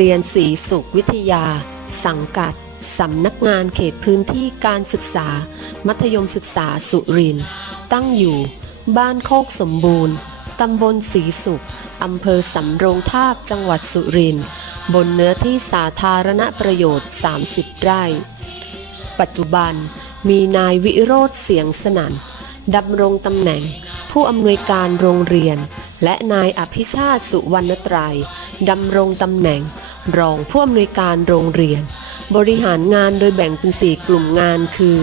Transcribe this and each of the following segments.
เรียนศรีสุขวิทยา สังกัด สำนักงานเขตพื้นที่การศึกษา มัธยมศึกษาสุริน ตั้งอยู่ บ้านโคกสมบูรณ์ ตำบลศรีสุข อำเภอสำโรงทาบจังหวัดสุริน บนเนื้อที่สาธารณประโยชน์ 30 ไร่ ปัจจุบันมีนายวิโรธเสียงสนั่นดำรงตำแหน่ง ผู้อำนวยการโรงเรียน และนายอภิชาติสุวรรณไตรยดำรงตำแหน่ง รองผู้อำนวยการโรงเรียน บริหารงานโดยแบ่งเป็น 4 กลุ่มงานคือ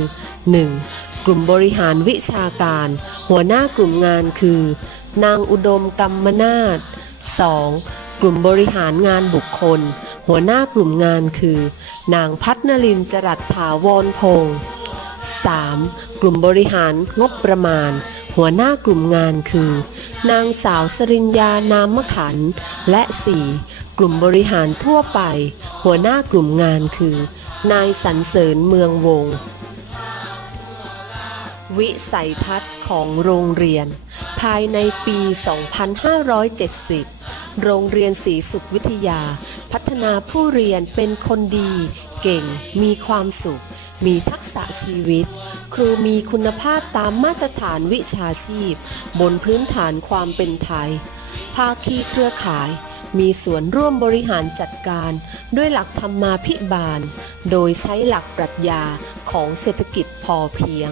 1. กลุ่มบริหารวิชาการ หัวหน้ากลุ่มงานคือ นางอุดมกรรมนาศ 2. กลุ่มบริหารงานบุคคล หัวหน้ากลุ่มงานคือ นางพัฒนลินจรัสถาวรพงศ์ 3. กลุ่มบริหารงบประมาณ หัวหน้ากลุ่มงานคือ นางสาวสริญญานามขันและ 4. กลุ่มบริหารทั่วไป หัวหน้ากลุ่มงานคือ นายสรรเสริญเมืองวงศ์วิสัยทัศน์ของโรงเรียน ภายในปี 2570 โรงเรียนศรีสุขวิทยา พัฒนาผู้เรียนเป็นคนดี เก่ง มีความสุข มีทักษะชีวิต ครูมีคุณภาพตามมาตรฐานวิชาชีพ บนพื้นฐานความเป็นไทย ภาคีเครือข่าย มีส่วนร่วมบริหารจัดการ ด้วยหลักธรรมาภิบาล โดยใช้หลักปรัชญาของเศรษฐกิจพอเพียง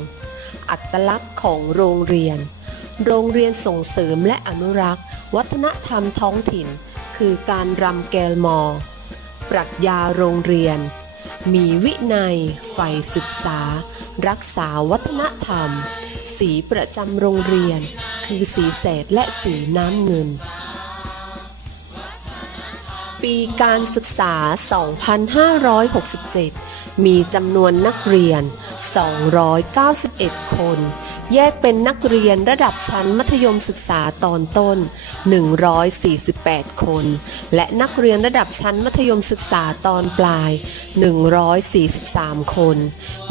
อัตลักษณ์ของโรงเรียน โรงเรียนส่งเสริมและอนุรักษ์ วัฒนธรรมท้องถิ่น คือการรำแกลมอ ปรัชญาโรงเรียน มีวินัยใฝ่ศึกษา รักษาวัฒนธรรม สีประจำโรงเรียน คือสีแสดและสีน้ำเงิน ปีการศึกษา 2567 มีจำนวนนักเรียน 291 คน แยกเป็นนักเรียนระดับชั้นมัธยมศึกษาตอนต้น 148 คน และนักเรียนระดับชั้นมัธยมศึกษาตอนปลาย 143 คน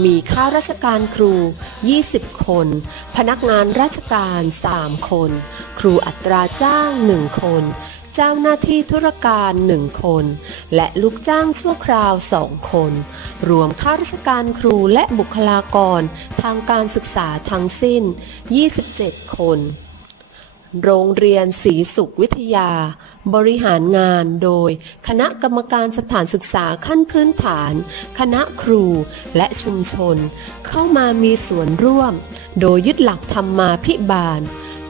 มีข้าราชการครู 20 คน พนักงานราชการ 3 คน ครูอัตราจ้าง 1 คน เจ้าหน้าที่ธุรการหนึ่งคน และลูกจ้างชั่วคราวสองคน รวมข้าราชการครูและบุคลากรทางการศึกษาทั้งสิ้น 27 คน โรงเรียนศรีสุขวิทยา บริหารงานโดย คณะกรรมการสถานศึกษาขั้นพื้นฐาน คณะครูและชุมชน เข้ามามีส่วนร่วม โดยยึดหลักธรรมมาภิบาล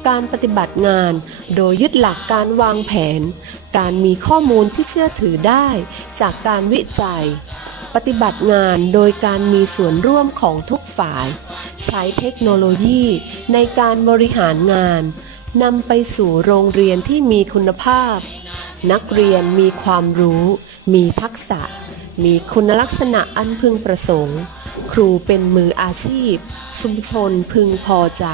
การปฏิบัติงาน โดยยึดหลักการวางแผน การมีข้อมูลที่เชื่อถือได้ จากการวิจัย ปฏิบัติงานโดยการมีส่วนร่วมของทุกฝ่าย ใช้เทคโนโลยีในการบริหารงานนำไปสู่โรงเรียนที่มีคุณภาพ นักเรียนมีความรู้ มีทักษะ มีคุณลักษณะอันพึงประสงค์ ครูเป็นมืออาชีพ ชุมชนพึงพอใจ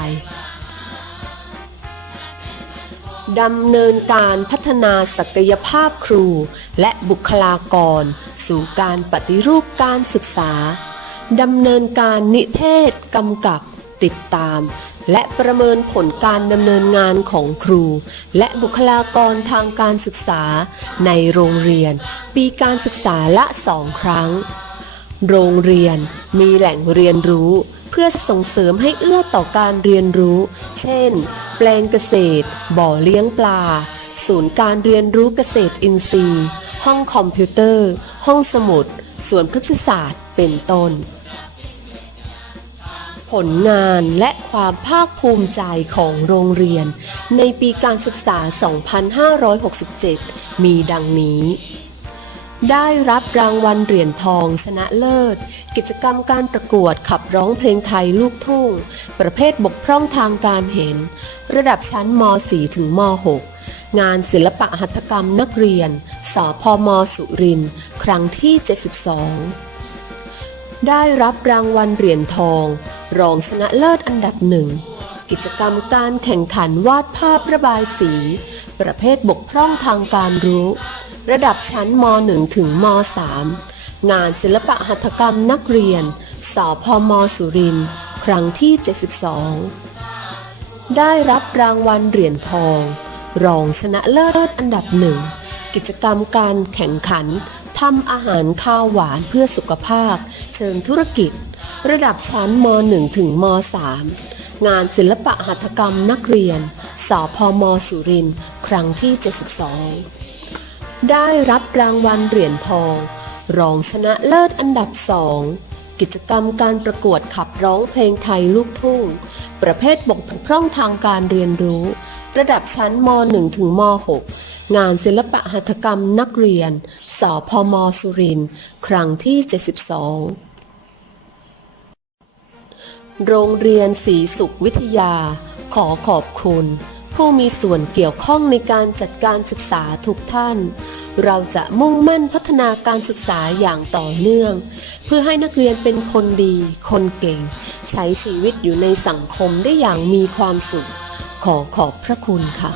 ดำเนินการพัฒนาศักยภาพครู และบุคลากร สู่การปฏิรูปการศึกษา ดำเนินการนิเทศกำกับ ติดตาม และประเมินผลการดำเนินงานของครู และบุคลากรทางการศึกษา ในโรงเรียน ปีการศึกษาละสองครั้ง โรงเรียนมีแหล่งเรียนรู้ เพื่อส่งเสริมให้เอื้อต่อการเรียนรู้ เช่น แปลงเกษตร บ่อเลี้ยงปลา ศูนย์การเรียนรู้เกษตรอินทรีย์ ห้องคอมพิวเตอร์ ห้องสมุด สวนพฤกษศาสตร์ เป็นต้น ผลงานและความภาคภูมิใจของโรงเรียน ในปีการศึกษา 2567 มีดังนี้ ได้รับรางวัลเหรียญทองชนะเลิศ กิจกรรมการประกวดขับร้องเพลงไทยลูกทุ่ง ประเภทบกพร่องทางการเห็น ระดับชั้นม .4 ถึงม .6 งานศิลปะหัตถกรรมนักเรียน สพม สุรินครั้งที่ 72 ได้รับรางวัลเหรียญทอง รองชนะเลิศอันดับหนึ่ง กิจกรรมการแข่งขันวาดภาพระบายสี ประเภทบกพร่องทางการรู้ ระดับชั้นม .1 ถึงม .3 งานศิลปะหัตถกรรมนักเรียน สพมสุรินทร์ ครั้งที่ 72 ได้รับรางวัลเหรียญทอง รองชนะเลิศอันดับหนึ่ง กิจกรรมการแข่งขันทำอาหารข้าวหวานเพื่อสุขภาพ เชิงธุรกิจ ระดับชั้นม .1 ถึงม .3 งานศิลปะหัตถกรรมนักเรียน สพมสุรินทร์ ครั้งที่ 72 ได้รับรางวัลเหรียญทอง รองชนะเลิศอันดับสองกิจกรรมการประกวดขับร้องเพลงไทยลูกทุ่ง ประเภทบกพร่องทางการเรียนรู้ ระดับชั้นม .1 ถึงม .6 งานศิลปะหัตถกรรมนักเรียน สพมสุรินทร์ครั้งที่ 72 โรงเรียนศรีสุขวิทยา ขอขอบคุณ ผู้มีส่วนเกี่ยวข้องในการจัดการศึกษาทุกท่าน เราจะมุ่งมั่นพัฒนาการศึกษาอย่างต่อเนื่อง เพื่อให้นักเรียนเป็นคนดี คนเก่ง ใช้ชีวิตอยู่ในสังคมได้อย่างมีความสุข ขอขอบพระคุณค่ะ